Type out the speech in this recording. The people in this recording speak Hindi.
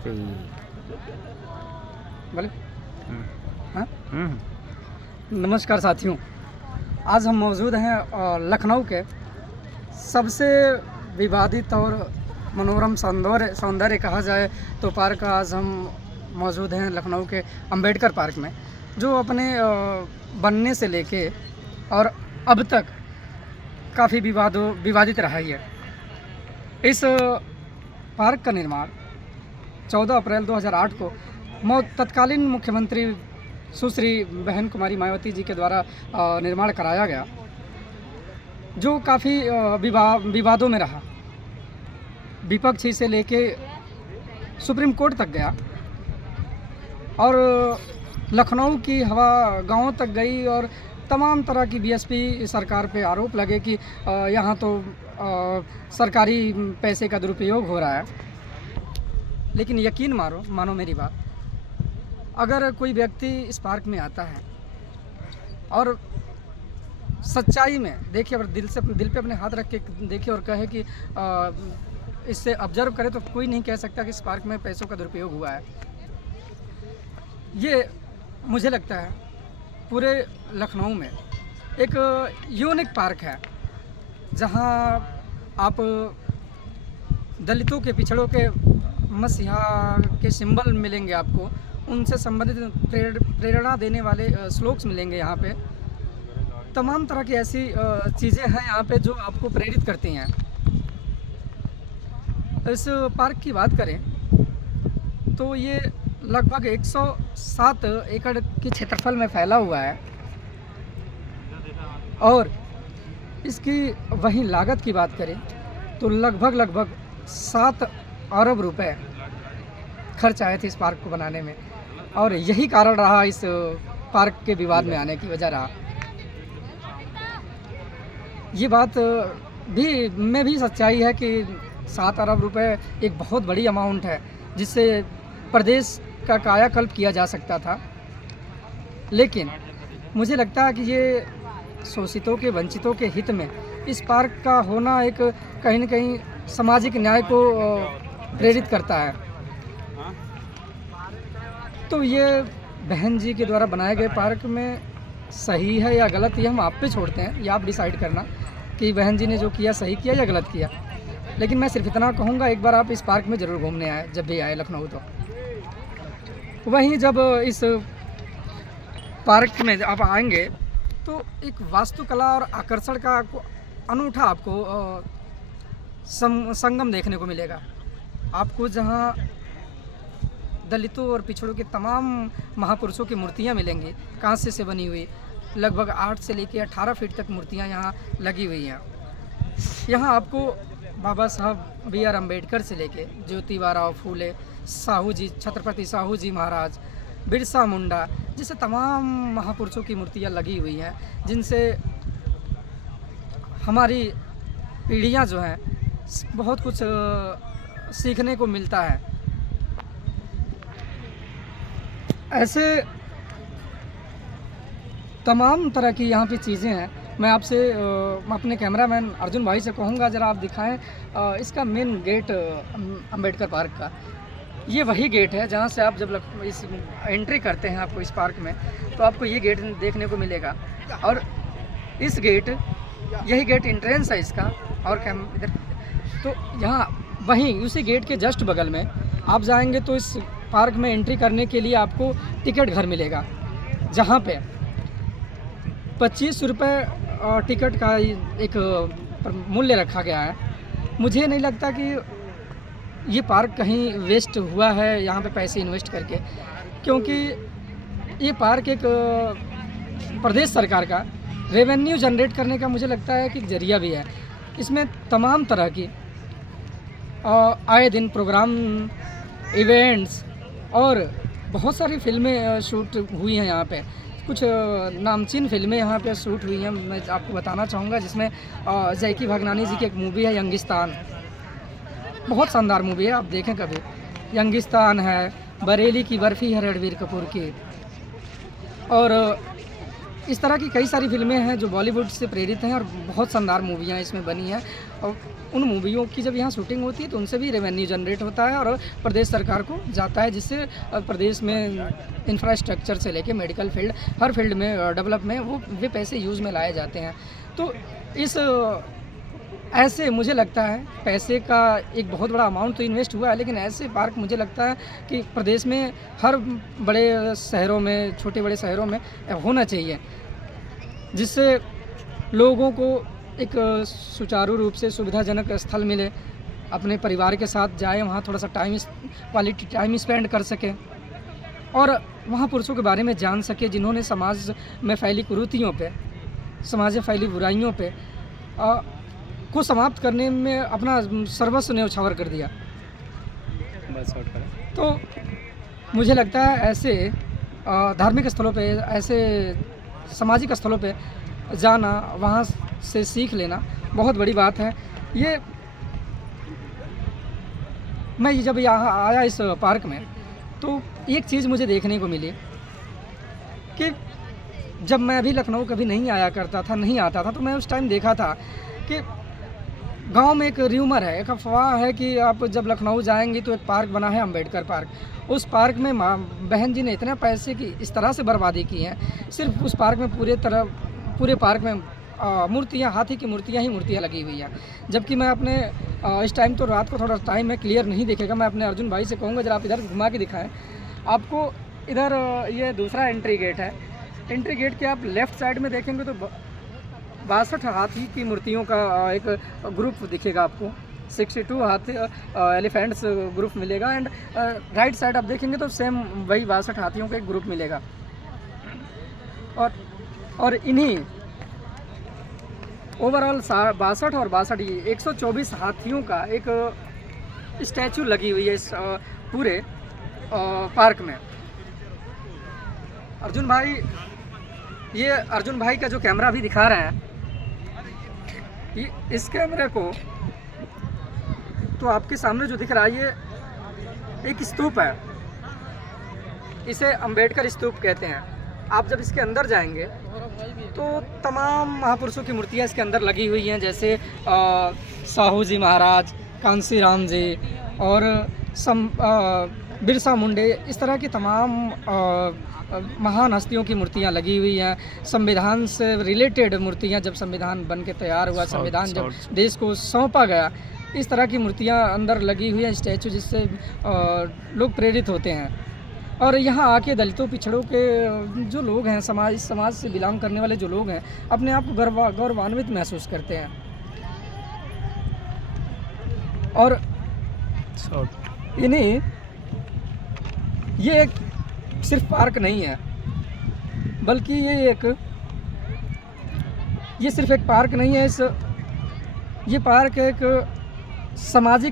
बोले। हम्म, हाँ, हम्म, नमस्कार साथियों। आज हम मौजूद हैं लखनऊ के सबसे विवादित और मनोरम सौंदर्य सौंदर्य कहा जाए तो पार्क। आज हम मौजूद हैं लखनऊ के अंबेडकर पार्क में, जो अपने बनने से लेके और अब तक काफ़ी विवादित रहा ही है। इस पार्क का निर्माण 14 अप्रैल 2008 को तत्कालीन मुख्यमंत्री सुश्री बहन कुमारी मायावती जी के द्वारा निर्माण कराया गया, जो काफ़ी विवादों में रहा। विपक्ष से लेके सुप्रीम कोर्ट तक गया और लखनऊ की हवा गांवों तक गई और तमाम तरह की बीएसपी सरकार पे आरोप लगे कि यहाँ तो सरकारी पैसे का दुरुपयोग हो रहा है। लेकिन यकीन मानो मेरी बात, अगर कोई व्यक्ति इस पार्क में आता है और सच्चाई में देखिए और दिल पे अपने हाथ रख के देखिए और कहे कि इससे ऑब्जर्व करे, तो कोई नहीं कह सकता कि इस पार्क में पैसों का दुरुपयोग हुआ है। ये मुझे लगता है पूरे लखनऊ में एक यूनिक पार्क है, जहां आप दलितों के, पिछड़ों के, मसीहा के सिंबल मिलेंगे आपको, उनसे संबंधित प्रेरणा देने वाले श्लोक्स मिलेंगे यहाँ पे। तमाम तरह की ऐसी चीज़ें हैं यहाँ पे जो आपको प्रेरित करती हैं। इस पार्क की बात करें तो ये लगभग 107 एकड़ के क्षेत्रफल में फैला हुआ है और इसकी वहीं लागत की बात करें तो लगभग 7 अरब रुपए खर्च आए थे इस पार्क को बनाने में, और यही कारण रहा इस पार्क के विवाद में आने की वजह रहा। ये बात भी सच्चाई है कि 7 अरब रुपए एक बहुत बड़ी अमाउंट है, जिससे प्रदेश का कायाकल्प किया जा सकता था। लेकिन मुझे लगता है कि ये शोषितों के, वंचितों के हित में इस पार्क का होना एक कहीं न कहीं सामाजिक न्याय को प्रेरित करता है। तो ये बहन जी के द्वारा बनाए गए पार्क में सही है या गलत, ये हम आप पे छोड़ते हैं, या आप डिसाइड करना कि बहन जी ने जो किया सही किया या गलत किया। लेकिन मैं सिर्फ इतना कहूँगा, एक बार आप इस पार्क में ज़रूर घूमने आए, जब भी आए लखनऊ। तो वहीं जब इस पार्क में आप आएंगे तो एक वास्तुकला और आकर्षण का अनूठा आपको संगम देखने को मिलेगा। आपको जहाँ दलितों और पिछड़ों के तमाम महापुरुषों की मूर्तियाँ मिलेंगी, कांस्य से बनी हुई। लगभग 8 से लेकर 18 फीट तक मूर्तियाँ यहाँ लगी हुई हैं। यहाँ आपको बाबा साहब बी आर अम्बेडकर से लेके ज्योतिबा फूले, साहू जी, छत्रपति साहू जी महाराज, बिरसा मुंडा जैसे तमाम महापुरुषों की मूर्तियाँ लगी हुई हैं, जिनसे हमारी पीढ़ियाँ जो हैं बहुत कुछ सीखने को मिलता है। ऐसे तमाम तरह की यहाँ पे चीज़ें हैं। मैं आपसे अपने कैमरामैन अर्जुन भाई से कहूँगा, ज़रा आप दिखाएं इसका मेन गेट अंबेडकर पार्क का। ये वही गेट है जहाँ से आप जब इस एंट्री करते हैं आपको इस पार्क में, तो आपको ये गेट देखने को मिलेगा। और इस गेट, यही गेट एंट्रेंस है इसका। और इधर तो यहाँ वहीं उसी गेट के जस्ट बगल में आप जाएंगे तो इस पार्क में एंट्री करने के लिए आपको टिकट घर मिलेगा, जहाँ पे 25 रुपये टिकट का एक मूल्य रखा गया है। मुझे नहीं लगता कि ये पार्क कहीं वेस्ट हुआ है यहाँ पे पैसे इन्वेस्ट करके, क्योंकि ये पार्क एक प्रदेश सरकार का रेवेन्यू जनरेट करने का मुझे लगता है कि जरिया भी है। इसमें तमाम तरह की आए दिन प्रोग्राम, इवेंट्स और बहुत सारी फिल्में शूट हुई हैं यहाँ पे। कुछ नामचीन फिल्में यहाँ पे शूट हुई हैं, मैं आपको बताना चाहूँगा, जिसमें जैकी भागनानी जी की एक मूवी है यंगिस्तान, बहुत शानदार मूवी है, आप देखें कभी। यंगिस्तान है, बरेली की बर्फ़ी है रणबीर कपूर की, और इस तरह की कई सारी फिल्में हैं जो बॉलीवुड से प्रेरित हैं और बहुत शानदार मूवियाँ इसमें बनी हैं। और उन मूवियों की जब यहाँ शूटिंग होती है तो उनसे भी रेवेन्यू जनरेट होता है और प्रदेश सरकार को जाता है, जिससे प्रदेश में इंफ्रास्ट्रक्चर से लेके मेडिकल फील्ड, हर फील्ड में डेवलप में वे पैसे यूज़ में लाए जाते हैं। तो इस ऐसे मुझे लगता है पैसे का एक बहुत बड़ा अमाउंट तो इन्वेस्ट हुआ है, लेकिन ऐसे पार्क मुझे लगता है कि प्रदेश में हर बड़े शहरों में, छोटे बड़े शहरों में होना चाहिए, जिससे लोगों को एक सुचारू रूप से सुविधाजनक स्थल मिले, अपने परिवार के साथ जाए, वहाँ थोड़ा सा क्वालिटी टाइम स्पेंड कर सकें और वहाँ पुरुषों के बारे में जान सके जिन्होंने समाज में फैली कुरीतियों पे, समाज में फैली बुराइयों पे को समाप्त करने में अपना सर्वस्व न्यौछावर कर दिया। बस आउट करें। तो मुझे लगता है ऐसे धार्मिक स्थलों पे, ऐसे सामाजिक स्थलों पे जाना, वहाँ से सीख लेना बहुत बड़ी बात है। ये मैं जब यहाँ आया इस पार्क में तो एक चीज़ मुझे देखने को मिली कि जब मैं अभी लखनऊ कभी नहीं आया करता था, नहीं आता था, तो मैं उस टाइम देखा था कि गांव में एक र्यूमर है, एक अफवाह है कि आप जब लखनऊ जाएंगे तो एक पार्क बना है अम्बेडकर पार्क। उस पार्क में बहन जी ने इतने पैसे की इस तरह से बर्बादी की है, सिर्फ उस पार्क में पूरे पार्क में मूर्तियाँ, हाथी की मूर्तियाँ ही मूर्तियाँ लगी हुई हैं। जबकि मैं अपने इस टाइम तो रात को थोड़ा टाइम है, क्लियर नहीं दिखेगा, मैं अपने अर्जुन भाई से कहूँगा जरा आप इधर घुमा के दिखाएं। आपको इधर ये दूसरा एंट्री गेट है। एंट्री गेट के आप लेफ़्ट साइड में देखेंगे तो 62 हाथी की मूर्तियों का एक ग्रुप दिखेगा आपको, 62 हाथी एलिफेंट्स ग्रुप मिलेगा। एंड राइट साइड आप देखेंगे तो सेम वही 62 हाथियों का एक ग्रुप मिलेगा। और इन्हीं ओवरऑल 62 और 62 124 हाथियों का एक स्टैचू लगी हुई है इस पूरे पार्क में। अर्जुन भाई, ये अर्जुन भाई का जो कैमरा भी दिखा रहे हैं, इस कैमरे को तो आपके सामने जो दिख रहा है ये एक स्तूप है, इसे अंबेडकर स्तूप कहते हैं। आप जब इसके अंदर जाएंगे तो तमाम महापुरुषों की मूर्तियाँ इसके अंदर लगी हुई हैं, जैसे साहू जी महाराज, कांसी राम जी और बिरसा मुंडे, इस तरह की तमाम महान हस्तियों की मूर्तियाँ लगी हुई हैं। संविधान से रिलेटेड मूर्तियाँ, जब संविधान बन के तैयार हुआ, संविधान जब देश को सौंपा गया, इस तरह की मूर्तियाँ अंदर लगी हुई हैं, स्टैचू, जिससे लोग प्रेरित होते हैं। और यहाँ आके दलितों, पिछड़ों के जो लोग हैं, समाज से बिलोंग करने वाले जो लोग हैं, अपने आप को गौरवान्वित महसूस करते हैं। और इन्हीं ये एक सिर्फ पार्क नहीं है, बल्कि ये सिर्फ एक पार्क नहीं है, ये पार्क एक सामाजिक